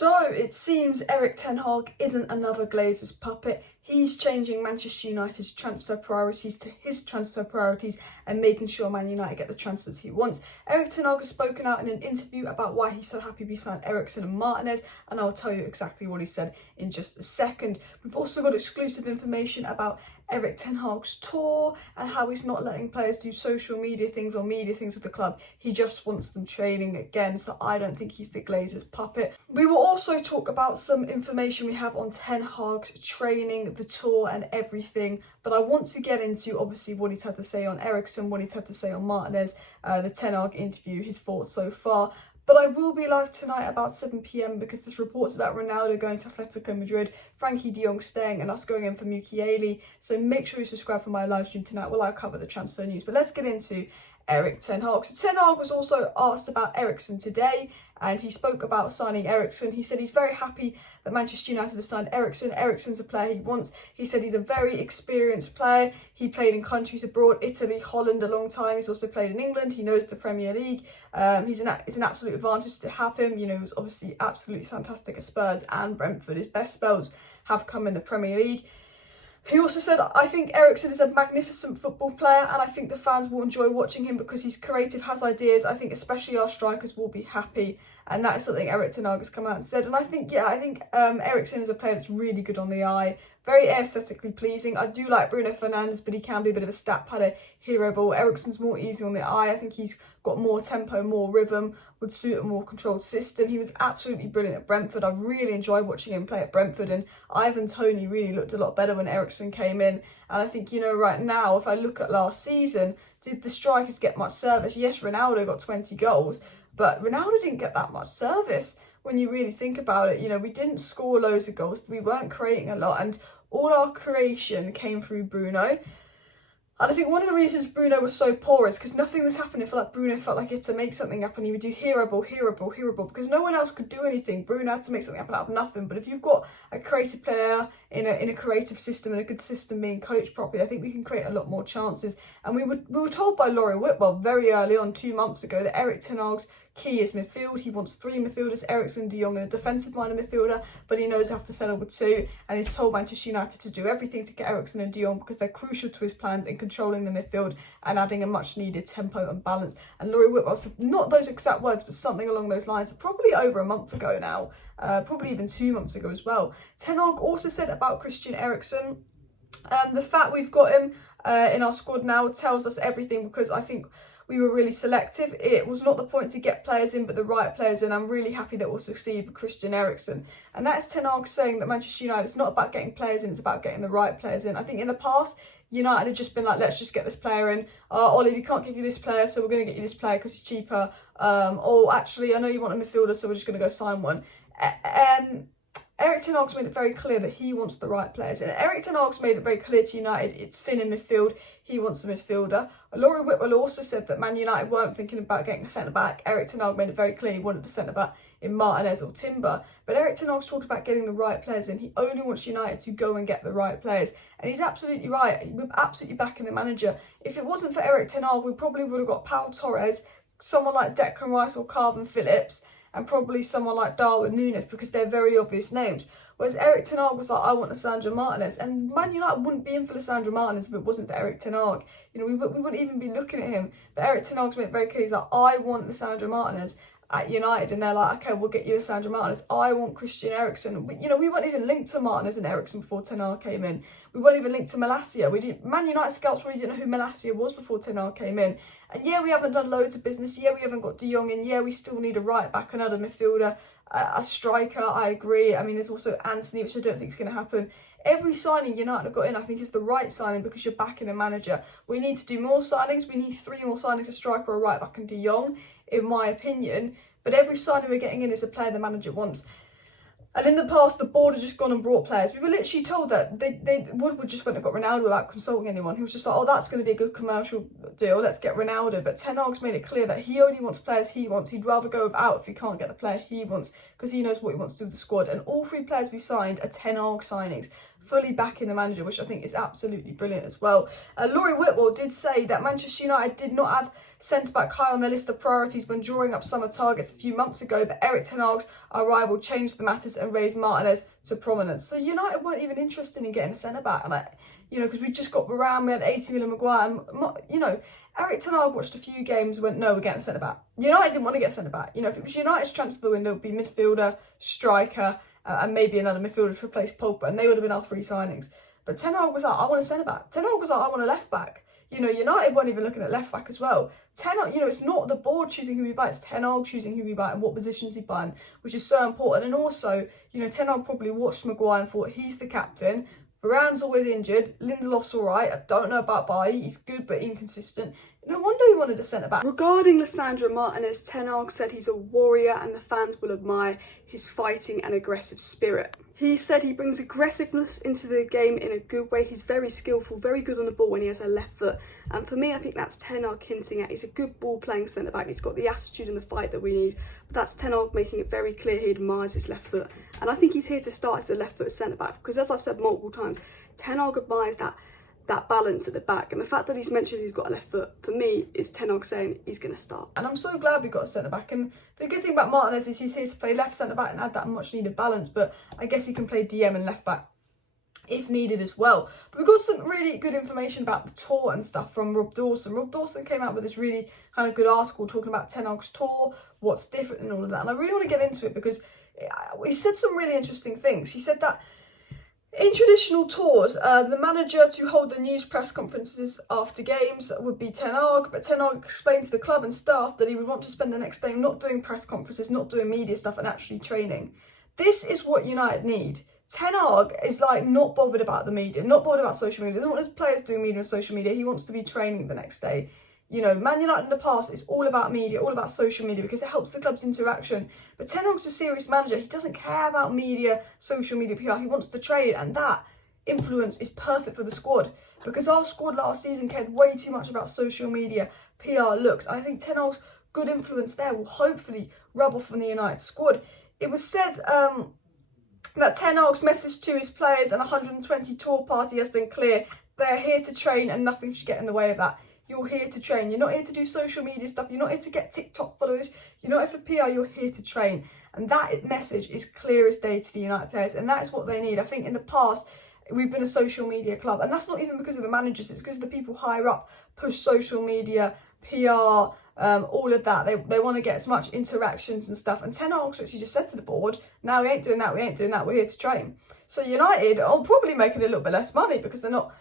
So it seems Erik ten Hag isn't another Glazers puppet. He's changing Manchester United's transfer priorities to his transfer priorities and making sure Man United get the transfers he wants. Erik ten Hag has spoken out in an interview about why he's so happy we signed Eriksen and Martinez, and I'll tell you exactly what he said in just a second. We've also got exclusive information about Erik ten Hag's tour and how he's not letting players do social media things or media things with the club. He just wants them training again, so I don't think he's the Glazers puppet. We will also talk about some information we have on ten Hag's training, the tour and everything, but I want to get into obviously what he's had to say on Eriksen, what he's had to say on Martinez, the ten Hag interview, his thoughts so far. But I will be live tonight about 7 p.m. because there's reports about Ronaldo going to Atletico Madrid, Frankie de Jong staying and us going in for Mukiele. So make sure you subscribe for my live stream tonight while I cover the transfer news. But let's get into Erik ten Hag. So ten Hag was also asked about Eriksen today, and he spoke about signing Eriksen. He said he's very happy that Manchester United have signed Eriksen. Eriksen's a player he wants. He said he's a very experienced player. He played in countries abroad, Italy, Holland a long time. He's also played in England. He knows the Premier League. It's an absolute advantage to have him. You know, he was obviously absolutely fantastic at Spurs and Brentford. His best spells have come in the Premier League. He also said, I think Eriksen is a magnificent football player and I think the fans will enjoy watching him because he's creative, has ideas. I think especially our strikers will be happy, and that is something Erik ten Hag has come out and said. And I think Eriksen is a player that's really good on the eye, very aesthetically pleasing. I do like Bruno Fernandes, but he can be a bit of a stat padder, hero ball. Eriksen's more easy on the eye. I think he's got more tempo, more rhythm, would suit a more controlled system. He was absolutely brilliant at Brentford. I really enjoyed watching him play at Brentford, and Ivan Toney really looked a lot better when Eriksen came in. And I think, you know, right now, if I look at last season, did the strikers get much service? Yes, Ronaldo got 20 goals, but Ronaldo didn't get that much service. When you really think about it, you know, we didn't score loads of goals. We weren't creating a lot, and all our creation came through Bruno. And I think one of the reasons Bruno was so poor is because nothing was happening. I feel like Bruno felt like he had to make something happen. He would do hero ball, because no one else could do anything. Bruno had to make something happen out of nothing. But if you've got a creative player in a creative system and a good system being coached properly, I think we can create a lot more chances. And we were told by Laurie Whitwell very early on, 2 months ago, that Erik ten Hag's key is midfield. He wants 3 midfielders, Eriksen, de Jong and a defensive-minded midfielder, but he knows he has to settle with 2, and he's told Manchester United to do everything to get Eriksen and de Jong because they're crucial to his plans in controlling the midfield and adding a much-needed tempo and balance. And Laurie Whitwell said, not those exact words, but something along those lines, probably over a month ago now, probably even 2 months ago as well. Ten Hag also said about Christian Eriksen, the fact we've got him in our squad now tells us everything, because I think we were really selective. It was not the point to get players in, but the right players in. I'm really happy that we'll succeed with Christian Eriksen. And that is ten Hag saying that Manchester United, it's not about getting players in, it's about getting the right players in. I think in the past, United had just been like, let's just get this player in. Ollie, we can't give you this player, so we're going to get you this player because he's cheaper. Or actually, I know you want a midfielder, so we're just going to go sign one. Erik ten Hag's made it very clear that he wants the right players. And Erik ten Hag's made it very clear to United, it's thin in midfield, he wants the midfielder. Laurie Whitwell also said that Man United weren't thinking about getting a centre-back. Erik ten Hag made it very clear he wanted a centre-back in Martinez or Timber. But Erik ten Hag's talked about getting the right players in. He only wants United to go and get the right players. And he's absolutely right. We're absolutely backing the manager. If it wasn't for Erik ten Hag, we probably would have got Pau Torres, someone like Declan Rice or Calvin Phillips, and probably someone like Darwin Núñez, because they're very obvious names. Whereas Erik ten Hag was like, I want Lisandro Martinez. And Man United wouldn't be in for Lisandro Martinez if it wasn't for Erik ten Hag. You know, we wouldn't even be looking at him. But Erik ten Hag's made it very clear, he's like, I want Lisandro Martinez at United. And they're like, okay, we'll get you Lisandro Martinez. I want Christian Eriksen. We weren't even linked to Martinez and Eriksen before ten Hag came in. We weren't even linked to Malacia. Man United scouts probably didn't know who Malacia was before ten Hag came in. And yeah, we haven't done loads of business. Yeah, we haven't got de Jong in. Yeah, we still need a right back, another midfielder, a striker. I agree. I mean, there's also Anthony, which I don't think is going to happen. Every signing United have got in, I think, is the right signing because you're backing a manager. We need to do more signings. We need 3 more signings, a striker, a right back and de Jong, in my opinion. But every signing we're getting in is a player the manager wants. And in the past, the board had just gone and brought players. We were literally told that Woodward just went and got Ronaldo without consulting anyone. He was just like, oh, that's going to be a good commercial deal. Let's get Ronaldo. But ten Hag's made it clear that he only wants players he wants. He'd rather go without if he can't get the player he wants, because he knows what he wants to do with the squad. And all 3 players we signed are ten Hag signings. fully backing the manager, which I think is absolutely brilliant as well. Laurie Whitwell did say that Manchester United did not have centre-back high on their list of priorities when drawing up summer targets a few months ago, but Erik ten Hag's arrival changed the matters and raised Martinez to prominence. So United weren't even interested in getting a centre-back, and because we just got Varane, we had 80 million Maguire, and, Erik ten Hag watched a few games, went, no, we're getting a centre-back. United didn't want to get a centre-back. If it was United's transfer window, it would be midfielder, striker, and maybe another midfielder to replace Pogba, and they would have been our three signings. But Ten Hag was like, I want a centre-back. Ten Hag was like, I want a left-back. United weren't even looking at left-back as well. Ten Hag, it's not the board choosing who we buy, it's Ten Hag choosing who we buy and what positions we buy in, which is so important. And also, Ten Hag probably watched Maguire and thought, he's the captain. Varane's always injured. Lindelof's all right. I don't know about Bailly. He's good but inconsistent. No wonder he wanted a centre-back. Regarding Lisandro Martinez, Ten Hag said he's a warrior and the fans will admire his fighting and aggressive spirit. He said he brings aggressiveness into the game in a good way. He's very skillful, very good on the ball when he has a left foot. And for me, I think that's Ten Hag hinting at he's a good ball-playing centre-back. He's got the attitude and the fight that we need. But that's Ten Hag making it very clear he admires his left foot. And I think he's here to start as the left-footed centre-back because, as I've said multiple times, Ten Hag admires that balance at the back, and the fact that he's mentioned he's got a left foot, for me, is Ten Hag saying he's going to start. And I'm so glad we got a centre-back, and the good thing about Martinez is he's here to play left centre-back and add that much needed balance, but I guess he can play DM and left-back if needed as well. But we've got some really good information about the tour and stuff from Rob Dawson. Rob Dawson came out with this really kind of good article talking about Ten Hag's tour, what's different and all of that, and I really want to get into it because he said some really interesting things. He said that in traditional tours, the manager to hold the news press conferences after games would be Ten Hag, but Ten Hag explained to the club and staff that he would want to spend the next day not doing press conferences, not doing media stuff and actually training. This is what United need. Ten Hag is not bothered about the media, not bothered about social media. He doesn't want his players doing media and social media. He wants to be training the next day. Man United in the past is all about media, all about social media because it helps the club's interaction. But Ten Hag's a serious manager. He doesn't care about media, social media, PR. He wants to trade, and that influence is perfect for the squad because our squad last season cared way too much about social media, PR, looks. And I think Ten Hag's good influence there will hopefully rub off on the United squad. It was said that Ten Hag's message to his players and 120 tour party has been clear. They're here to train and nothing should get in the way of that. You're here to train. You're not here to do social media stuff. You're not here to get TikTok followers. You're not here for PR. You're here to train. And that message is clear as day to the United players. And that is what they need. I think in the past, we've been a social media club. And that's not even because of the managers. It's because the people higher up push social media, PR, all of that. They want to get as much interactions and stuff. And Ten Hag actually just said to the board, no, we ain't doing that. We ain't doing that. We're here to train. So United are probably making a little bit less money because they're not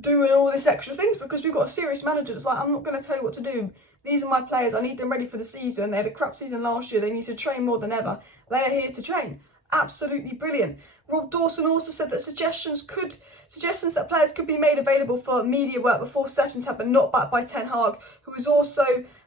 doing all this extra things because we've got a serious manager that's like, I'm not going to tell you what to do. These are my players. I need them ready for the season. They had a crap season last year. They need to train more than ever. They are here to train. Absolutely brilliant. Rob Dawson also said that suggestions that players could be made available for media work before sessions have been not backed by Ten Hag, who has also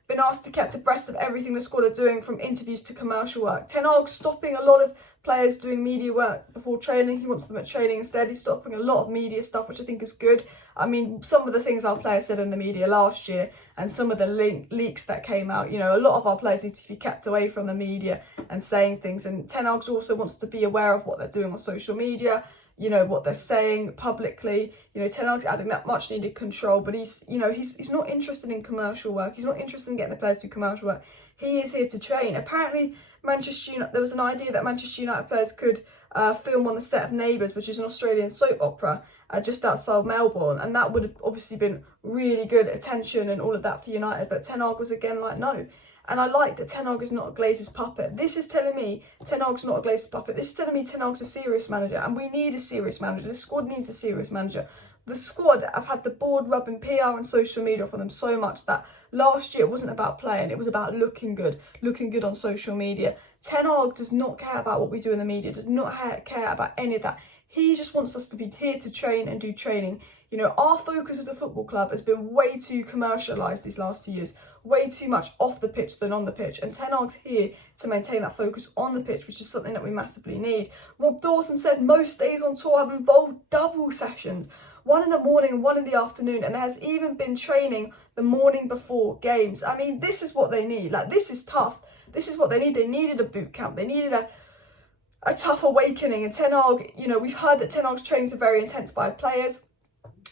been asked to keep abreast of everything the squad are doing from interviews to commercial work. Ten Hag stopping a lot of players doing media work before training. He wants them at training instead. He's stopping a lot of media stuff, which I think is good. I mean, some of the things our players said in the media last year and some of the leaks that came out, a lot of our players need to be kept away from the media and saying things. And Ten Hag also wants to be aware of what they're doing on social media, what they're saying publicly. Ten Hag's adding that much needed control, but he's not interested in commercial work. He's not interested in getting the players to do commercial work. He is here to train. Apparently, there was an idea that Manchester United players could film on the set of Neighbours, which is an Australian soap opera, just outside Melbourne, and that would have obviously been really good attention and all of that for United, but Ten Hag was again like, no. And I like that Ten Hag is not a Glazer's puppet. This is telling me Ten Hag's not a Glazer's puppet. This is telling me Ten Hag's a serious manager, and we need a serious manager. The squad needs a serious manager. The squad have had the board rubbing PR and social media for them so much that last year it wasn't about playing, it was about looking good on social media. Ten Hag does not care about what we do in the media, does not care about any of that. He just wants us to be here to train and do training. Our focus as a football club has been way too commercialised these last 2 years, way too much off the pitch than on the pitch. And Ten Hag's here to maintain that focus on the pitch, which is something that we massively need. Rob Dawson said most days on tour have involved double sessions, one in the morning and one in the afternoon, and there has even been training the morning before games. I mean, this is what they need. This is tough. This is what they need. They needed a boot camp. They needed a tough awakening. And Ten Hag, you know, we've heard that Ten Hag's trainings are very intense by players.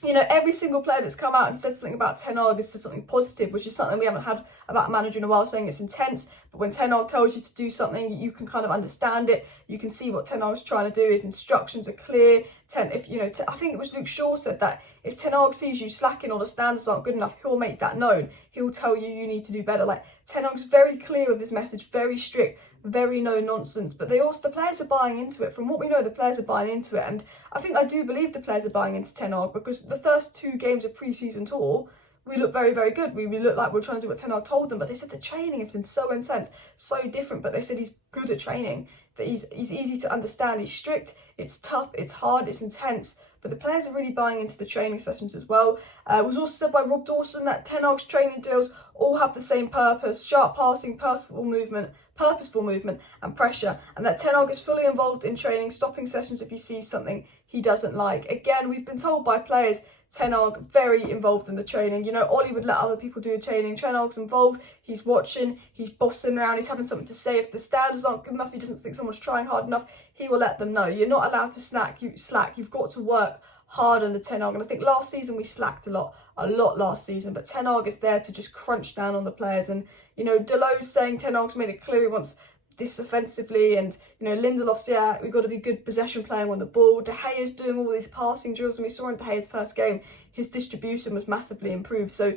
You know, every single player that's come out and said something about Ten Hag has said something positive, which is something we haven't had about a manager in a while, saying it's intense. But when Ten Hag tells you to do something, you can kind of understand it. You can see what Ten Hag's trying to do. His instructions are clear. I think it was Luke Shaw said that if Ten Hag sees you slacking or the standards aren't good enough, he'll make that known. He'll tell you need to do better. Like, Ten Hag's very clear with his message, very strict, very no nonsense. But the players are buying into it. From what we know, the players are buying into it. And I do believe the players are buying into Ten Hag, because the first 2 games of pre-season tour, we look very, very good. We look like we're trying to do what Ten Hag told them, but they said the training has been so intense, so different. But they said he's good at training, that he's easy to understand, he's strict, it's tough, it's hard, it's intense. But the players are really buying into the training sessions as well. It was also said by Rob Dawson that Ten Hag's training drills all have the same purpose: sharp passing, purposeful movement, and pressure. And that Ten Hag is fully involved in training, stopping sessions if he sees something he doesn't like. Again, we've been told by players, Ten Hag very involved in the training. You know, Ollie would let other people do the training. Ten Hag's involved, he's watching, he's bossing around, he's having something to say. If the standards aren't good enough, he doesn't think someone's trying hard enough, he will let them know. You're not allowed to slack. You've got to work hard under Ten Hag. And I think last season we slacked a lot last season, but Ten Hag is there to just crunch down on the players. And, you know, Delo's saying Ten Hag's made it clear he wants this offensively, and, you know, Lindelof's, we've got to be good possession playing on the ball. De Gea's doing all these passing drills, and we saw in De Gea's first game, his distribution was massively improved. So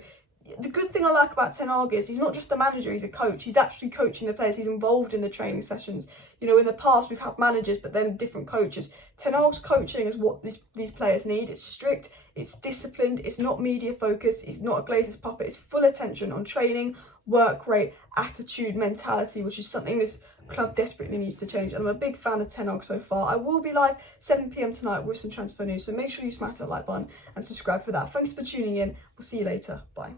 the good thing I like about Ten Hag is he's not just a manager, he's a coach. He's actually coaching the players, he's involved in the training sessions. You know, in the past we've had managers, but then different coaches. Ten Hag's coaching is what these players need. It's strict, it's disciplined, it's not media focused, it's not a Glazers puppet, it's full attention on training, work rate, attitude, mentality, which is something this club desperately needs to change. And I'm a big fan of Ten Hag so far. I will be live 7 p.m. tonight with some transfer news, so make sure you smash that like button and subscribe for that. Thanks for tuning in. We'll see you later. Bye.